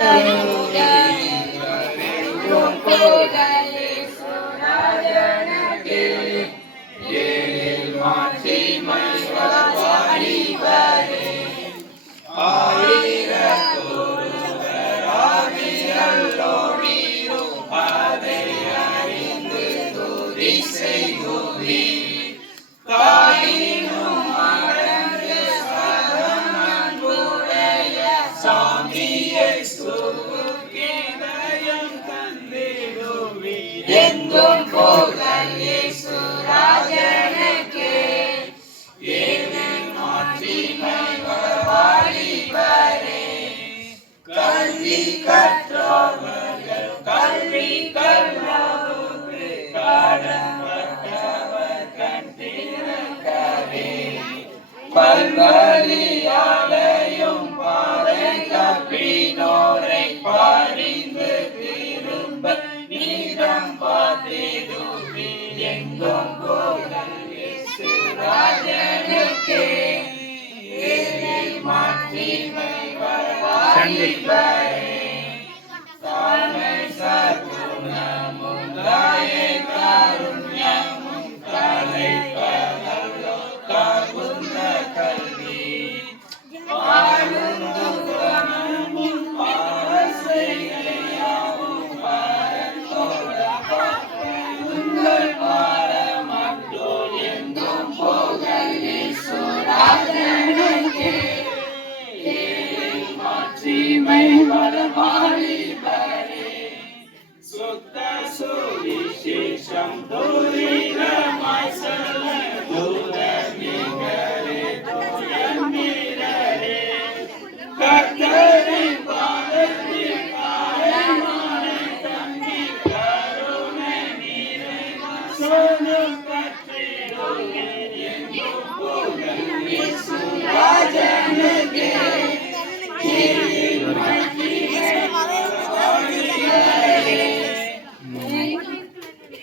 Yeah. பல்வழியாலையும் பாதை தப்பினோரை பாரிந்து திரும்ப நீதம் பார்த்தேதுவி எங்கும் கோடல் ராஜனுக்கே மாற்றி கண்டிப்பாய் Sony.